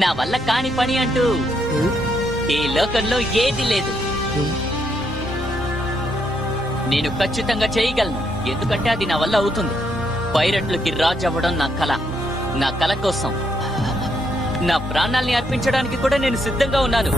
నా వల్ల కాని పని అంటూ ఈ లోకంలో ఏది లేదు. నేను ఖచ్చితంగా చేయగలను, ఎందుకంటే అది నా వల్ల అవుతుంది. పైరట్లకి రాజు అవ్వడం నా కల. నా కల కోసం నా ప్రాణాల్ని అర్పించడానికి కూడా నేను సిద్ధంగా ఉన్నాను.